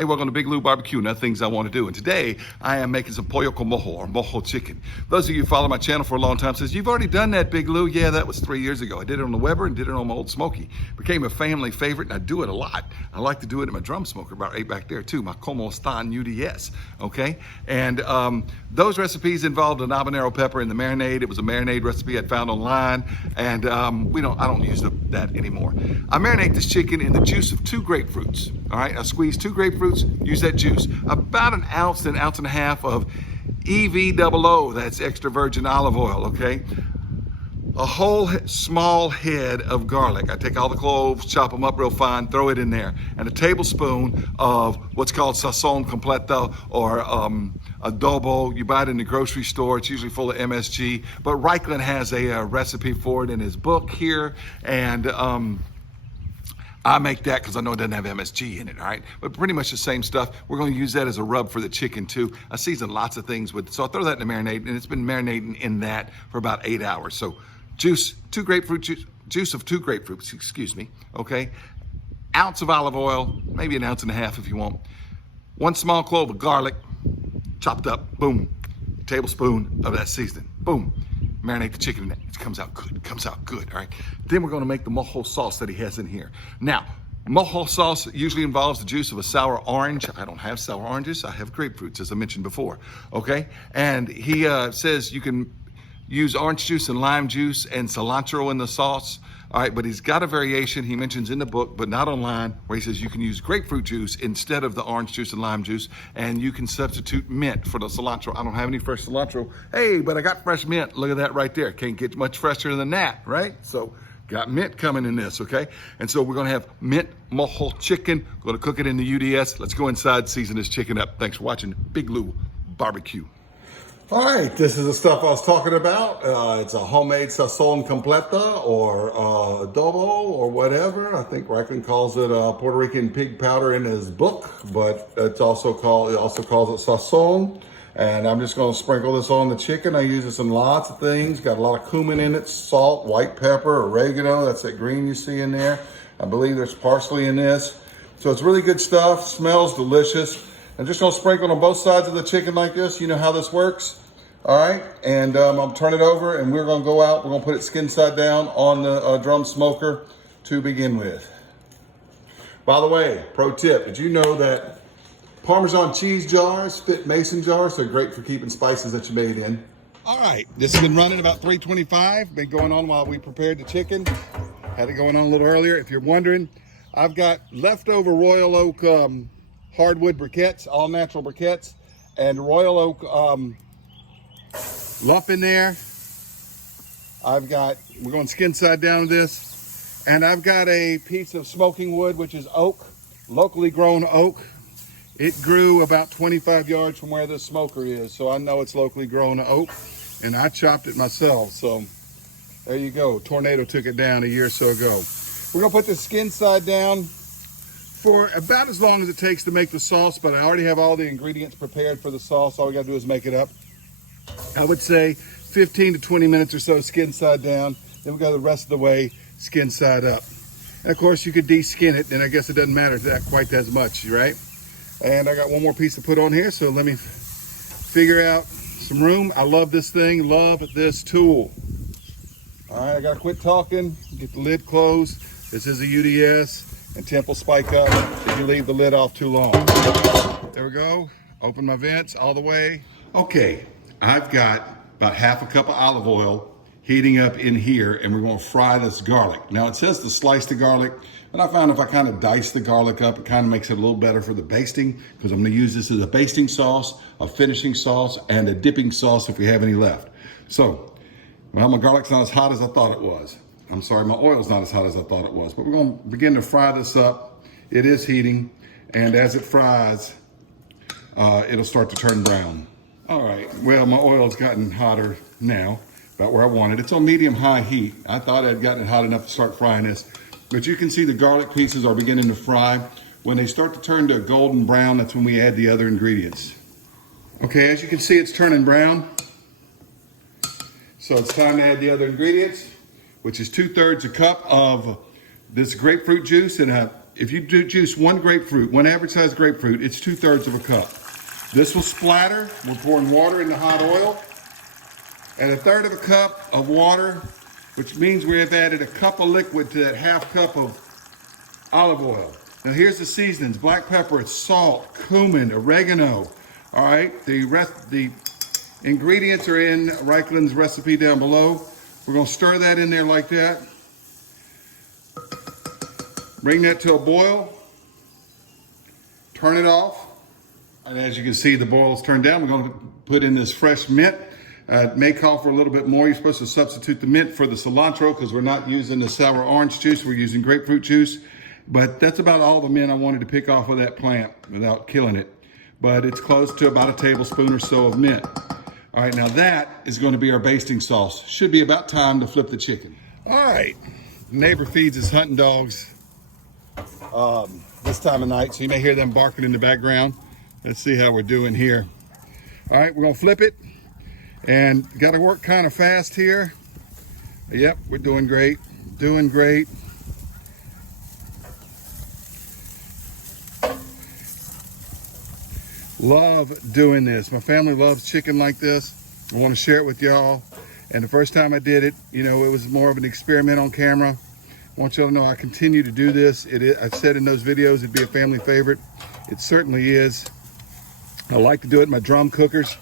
Hey, welcome to Big Lou Barbecue and other things I want to do. And today I am making some Pollo con Mojo or Mojo Chicken. Those of you who follow my channel for a long time says, you've already done that, Big Lou. Yeah, that was 3 years ago. I did it on the Weber and did it on my old Smoky. Became a family favorite and I do it a lot. I like to do it in my drum smoker, about right back there too, my Como Stan UDS, okay? And those recipes involved an habanero pepper in the marinade. It was a marinade recipe I'd found online, and I don't use that anymore. I marinate this chicken in the juice of 2 grapefruits. All right, I squeeze 2 grapefruits, use that juice. About an ounce to an ounce and a half of EVOO, that's extra virgin olive oil, okay? A whole small head of garlic. I take all the cloves, chop them up real fine, throw it in there. And a tablespoon of what's called sazon completo or adobo. You buy it in the grocery store. It's usually full of MSG. But Reichland has a recipe for it in his book here. And I make that because I know it doesn't have MSG in it, all right? But pretty much the same stuff. We're going to use that as a rub for the chicken too. I season lots of things with it. So I throw that in the marinade, and it's been marinating in that for about 8 hours. So juice, 2 grapefruit juice of 2 grapefruits, excuse me, okay? Ounce of olive oil, maybe an ounce and a half if you want. 1 small clove of garlic, chopped up, boom. A tablespoon of that seasoning, boom. Marinate the chicken in that. It comes out good, all right? Then we're gonna make the mojo sauce that he has in here. Now, mojo sauce usually involves the juice of a sour orange. I don't have sour oranges, I have grapefruits, as I mentioned before, okay? And he says you can use orange juice and lime juice and cilantro in the sauce. All right, but he's got a variation he mentions in the book, but not online, where he says you can use grapefruit juice instead of the orange juice and lime juice, and you can substitute mint for the cilantro. I don't have any fresh cilantro. Hey, but I got fresh mint. Look at that right there. Can't get much fresher than that, right? So got mint coming in this, okay? And so we're gonna have mint mojo chicken. Gonna cook it in the UDS. Let's go inside, season this chicken up. Thanks for watching Big Lou Barbecue. All right, this is the stuff I was talking about. It's a homemade sazon completa or adobo or whatever. I think Reichland calls it Puerto Rican pig powder in his book, but it also calls it sazon. And I'm just gonna sprinkle this on the chicken. I use this in lots of things. Got a lot of cumin in it, salt, white pepper, oregano. That's that green you see in there. I believe there's parsley in this. So it's really good stuff, smells delicious. I'm just gonna sprinkle on both sides of the chicken like this. You know how this works. All right, and I'll turn it over and we're gonna go out. We're gonna put it skin side down on the drum smoker to begin with. By the way, pro tip, did you know that Parmesan cheese jars fit mason jars? They're great for keeping spices that you made in. All right, this has been running about 325. Been going on while we prepared the chicken. Had it going on a little earlier. If you're wondering, I've got leftover Royal Oak hardwood briquettes, all natural briquettes, and Royal Oak lump in there. We're going skin side down with this. And I've got a piece of smoking wood, which is oak, locally grown oak. It grew about 25 yards from where this smoker is. So I know it's locally grown oak, and I chopped it myself. So there you go. Tornado took it down a year or so ago. We're gonna put the skin side down for about as long as it takes to make the sauce, but I already have all the ingredients prepared for the sauce. All we gotta do is make it up. I would say 15 to 20 minutes or so skin side down. Then we go the rest of the way skin side up. And of course you could de-skin it, and I guess it doesn't matter that quite as much, right? And I got one more piece to put on here, so let me figure out some room. I love this thing, love this tool. All right, I gotta quit talking, get the lid closed. This is a UDS, and temp will spike up if you leave the lid off too long. There we go, open my vents all the way. Okay. I've got about half a cup of olive oil heating up in here, and we're gonna fry this garlic. Now it says to slice the garlic, but I found if I kind of dice the garlic up, it kind of makes it a little better for the basting, because I'm gonna use this as a basting sauce, a finishing sauce, and a dipping sauce if we have any left. So, well, my garlic's not as hot as I thought it was. I'm sorry, my oil's not as hot as I thought it was, but we're gonna begin to fry this up. It is heating, and as it fries, it'll start to turn brown. All right, well, my oil's gotten hotter now, about where I want it. It's on medium-high heat. I thought I'd gotten it hot enough to start frying this, but you can see the garlic pieces are beginning to fry. When they start to turn to a golden brown, that's when we add the other ingredients. Okay, as you can see, it's turning brown. So it's time to add the other ingredients, which is 2/3 a cup of this grapefruit juice and a if you do juice one grapefruit, one average size grapefruit, it's 2/3 of a cup. This will splatter. We're pouring water into hot oil. And 1/3 of a cup of water, which means we have added a cup of liquid to that half cup of olive oil. Now here's the seasonings: black pepper, salt, cumin, oregano. All right, the ingredients are in Reikland's recipe down below. We're gonna stir that in there like that. Bring that to a boil. Turn it off. And as you can see, the boil is turned down. We're gonna put in this fresh mint. It may call for a little bit more. You're supposed to substitute the mint for the cilantro because we're not using the sour orange juice. We're using grapefruit juice. But that's about all the mint I wanted to pick off of that plant without killing it. But it's close to about a tablespoon or so of mint. All right, now that is going to be our basting sauce. Should be about time to flip the chicken. All right, the neighbor feeds his hunting dogs this time of night, so you may hear them barking in the background. Let's see how we're doing here. All right, we're gonna flip it. And got to work kind of fast here. Yep, we're doing great. Doing great. Love doing this. My family loves chicken like this. I want to share it with y'all. And the first time I did it, you know, it was more of an experiment on camera. I want y'all to know I continue to do this. I've said in those videos it'd be a family favorite. It certainly is. I like to do it in my drum cookers.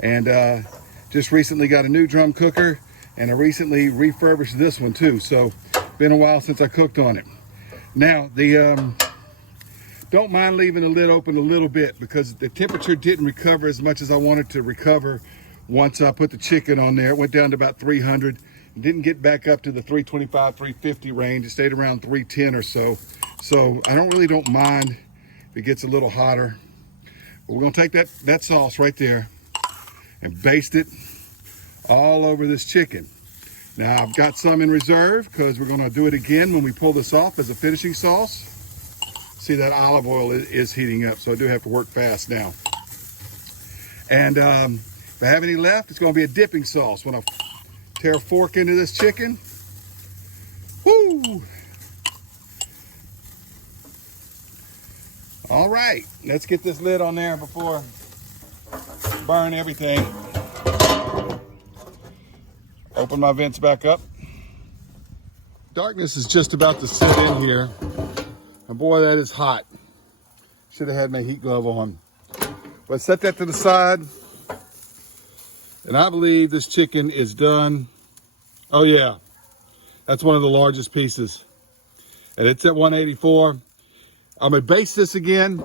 And just recently got a new drum cooker, and I recently refurbished this one too. So been a while since I cooked on it. Now don't mind leaving the lid open a little bit because the temperature didn't recover as much as I wanted to recover once I put the chicken on there. It went down to about 300. Didn't get back up to the 325, 350 range. It stayed around 310 or so. So I don't mind if it gets a little hotter. But we're gonna take that sauce right there and baste it all over this chicken. Now I've got some in reserve because we're gonna do it again when we pull this off as a finishing sauce. See, that olive oil is heating up, so I do have to work fast now. And if I have any left, it's gonna be a dipping sauce. When I tear a fork into this chicken, woo! All right, let's get this lid on there before I burn everything. Open my vents back up. Darkness is just about to set in here. And boy, that is hot. Should have had my heat glove on. But set that to the side. And I believe this chicken is done. Oh yeah, that's one of the largest pieces. And it's at 184. I'm gonna baste this again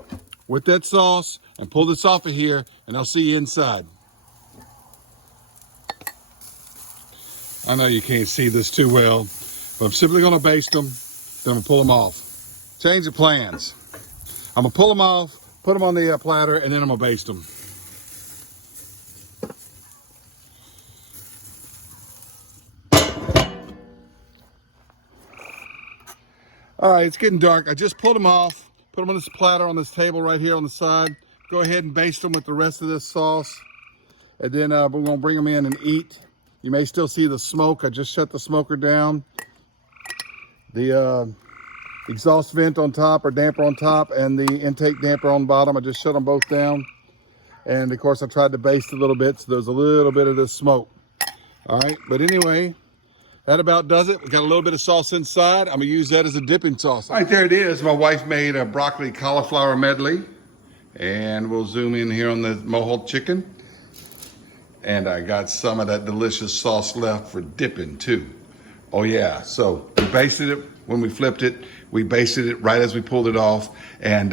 with that sauce and pull this off of here, and I'll see you inside. I know you can't see this too well, but I'm simply gonna baste them, then I'm gonna pull them off. Change of plans. I'm gonna pull them off, put them on the platter, and then I'm gonna baste them. All right, it's getting dark. I just pulled them off, put them on this platter on this table right here on the side. Go ahead and baste them with the rest of this sauce. And then we're gonna bring them in and eat. You may still see the smoke. I just shut the smoker down. The exhaust vent on top, or damper on top, and the intake damper on bottom, I just shut them both down. And of course I tried to baste a little bit, so there's a little bit of this smoke. All right, but anyway, that about does it. We got a little bit of sauce inside. I'm gonna use that as a dipping sauce. All right, there it is. My wife made a broccoli cauliflower medley. And we'll zoom in here on the Mojo Chicken. And I got some of that delicious sauce left for dipping too. Oh yeah, so we basted it when we flipped it. We basted it right as we pulled it off. And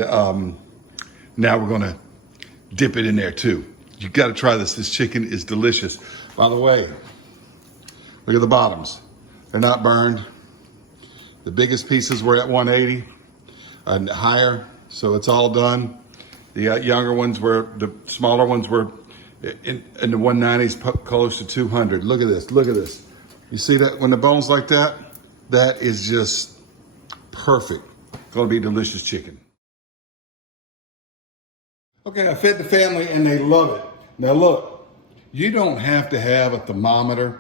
now we're gonna dip it in there too. You gotta try this. This chicken is delicious. By the way, look at the bottoms. They're not burned. The biggest pieces were at 180 and higher, so it's all done. The younger ones the smaller ones were in the 190s, close to 200. Look at this, look at this. You see that when the bone's like that? That is just perfect. Gonna be delicious chicken. Okay, I fed the family and they love it. Now look, you don't have to have a thermometer.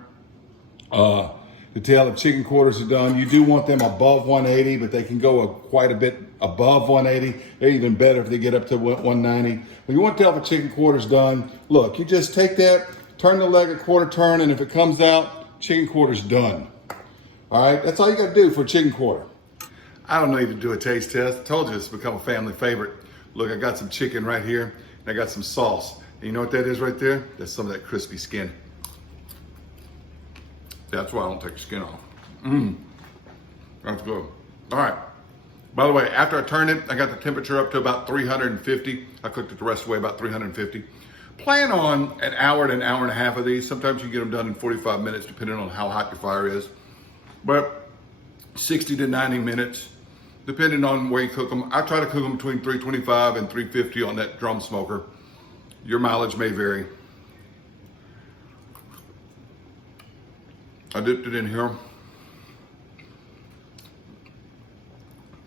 to tell if chicken quarters are done. You do want them above 180, but they can go quite a bit above 180. They're even better if they get up to 190. When you want to tell if a chicken quarter's done, look, you just take that, turn the leg a quarter turn, and if it comes out, chicken quarter's done. All right, that's all you got to do for a chicken quarter. I don't need to do a taste test. I told you it's become a family favorite. Look, I got some chicken right here, and I got some sauce. And you know what that is right there? That's some of that crispy skin. That's why I don't take the skin off. That's good. All right. By the way, after I turned it, I got the temperature up to about 350. I cooked it the rest of the way about 350. Plan on an hour to an hour and a half of these. Sometimes you get them done in 45 minutes, depending on how hot your fire is. But 60 to 90 minutes, depending on where you cook them. I try to cook them between 325 and 350 on that drum smoker. Your mileage may vary. I dipped it in here.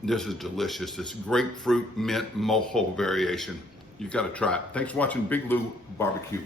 This is delicious. This grapefruit mint mojo variation. You got to try it. Thanks for watching Big Lou Barbecue.